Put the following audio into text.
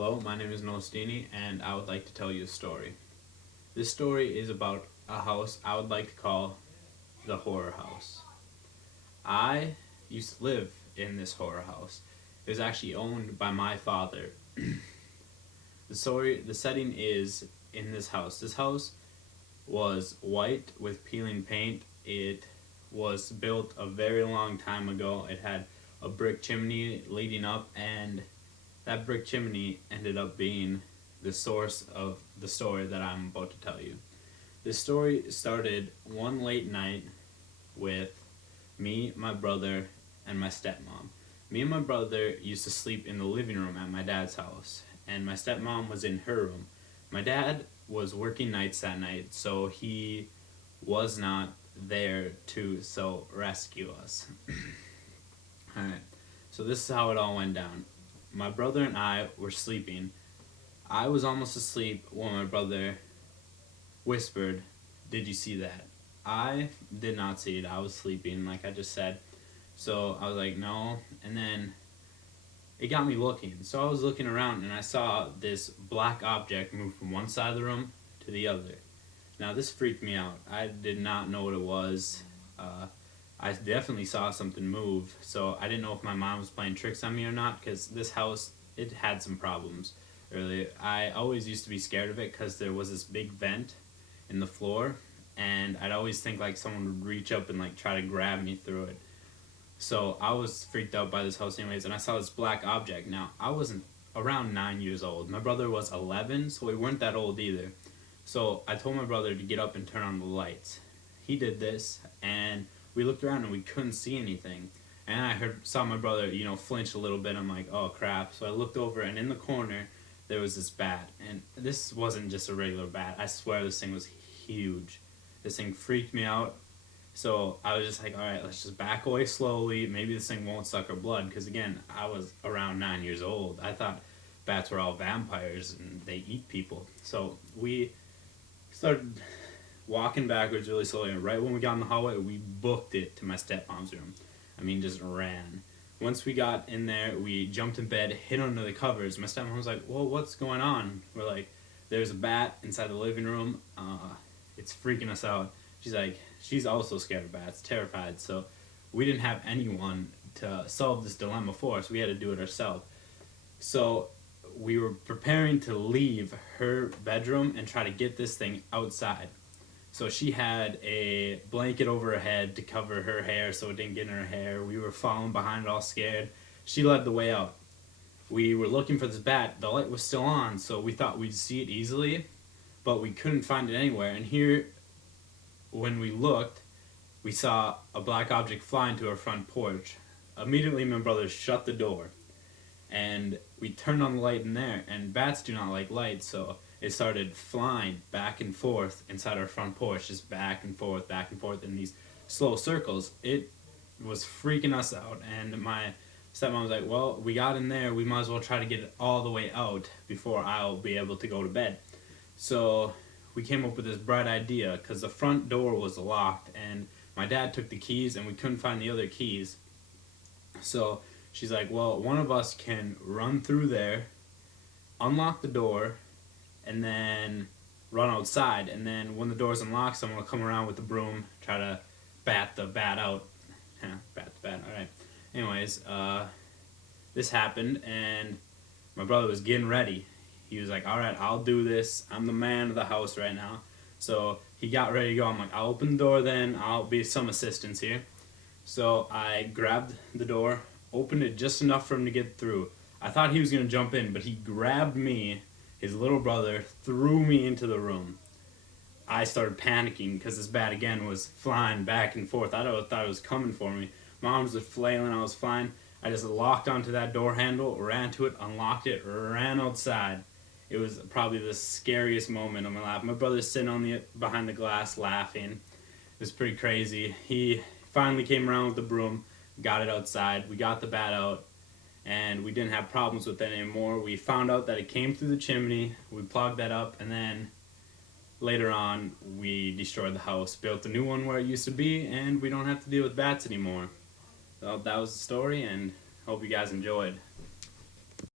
Hello, my name is Nostini, and I would like to tell you a story. This story is about a house I would like to call the horror house. I used to live in this horror house. It was actually owned by my father. The setting is in this house. This house was white with peeling paint. It was built a very long time ago. It had a brick chimney leading up, and that brick chimney ended up being the source of the story that I'm about to tell you. This story started one late night with me, my brother, and my stepmom. Me and my brother used to sleep in the living room at my dad's house, and my stepmom was in her room. My dad was working nights that night, so he was not there to rescue us. Alright, so this is how it all went down. My brother and I were sleeping. I was almost asleep when my brother whispered, "Did you see that?" I did not see it. I was sleeping, like I just said. So I was like, "No." And then it got me looking. So I was looking around and I saw this black object move from one side of the room to the other. Now this freaked me out. I did not know what it was. I definitely saw something move, so I didn't know if my mom was playing tricks on me or not, because this house, it had some problems earlier. I always used to be scared of it because there was this big vent in the floor, and I'd always think like someone would reach up and like try to grab me through it. So I was freaked out by this house anyways, and I saw this black object. Now, I wasn't around 9 years old. My brother was 11, so we weren't that old either. So I told my brother to get up and turn on the lights. He did this, and we looked around and we couldn't see anything. And I saw my brother, flinch a little bit. I'm like, oh crap. So I looked over, and in the corner, there was this bat. And this wasn't just a regular bat. I swear this thing was huge. This thing freaked me out. So I was just like, all right, let's just back away slowly. Maybe this thing won't suck our blood. Because again, I was around 9 years old. I thought bats were all vampires and they eat people. So we started walking backwards really slowly, and right when we got in the hallway, we booked it to my stepmom's room. I mean, just ran. Once we got in there, we jumped in bed, hid under the covers. My stepmom was like, well, what's going on? We're like, there's a bat inside the living room. It's freaking us out. She's like, she's also scared of bats, terrified. So we didn't have anyone to solve this dilemma for us. We had to do it ourselves. So we were preparing to leave her bedroom and try to get this thing outside. So she had a blanket over her head to cover her hair so it didn't get in her hair. We were following behind all scared. She led the way out. We were looking for this bat. The light was still on, so we thought we'd see it easily, but we couldn't find it anywhere. And here, when we looked, we saw a black object fly into our front porch. Immediately, my brother shut the door, and we turned on the light in there, and bats do not like light, so it started flying back and forth inside our front porch, just back and forth in these slow circles. It was freaking us out, and my stepmom was like, well, we got in there, we might as well try to get it all the way out before I'll be able to go to bed. So we came up with this bright idea, because the front door was locked, and my dad took the keys, and we couldn't find the other keys. So she's like, well, one of us can run through there, unlock the door, and then run outside. And then when the door's unlocked, someone will come around with the broom, try to bat the bat out. Bat the bat, alright. Anyways, this happened, and my brother was getting ready. He was like, alright, I'll do this. I'm the man of the house right now. So he got ready to go. I'm like, I'll open the door then. I'll be some assistance here. So I grabbed the door, opened it just enough for him to get through. I thought he was going to jump in, but he grabbed me, his little brother, threw me into the room. I started panicking because this bat again was flying back and forth. I thought it was coming for me. My arms were flailing, I was flying. I just locked onto that door handle, ran to it, unlocked it, ran outside. It was probably the scariest moment of my life. My brother's sitting behind the glass laughing. It was pretty crazy. He finally came around with the broom, got it outside. We got the bat out, and we didn't have problems with it anymore. We found out that it came through the chimney. We plugged that up, and then later on, we destroyed the house, built a new one where it used to be, and we don't have to deal with bats anymore. So that was the story, and hope you guys enjoyed.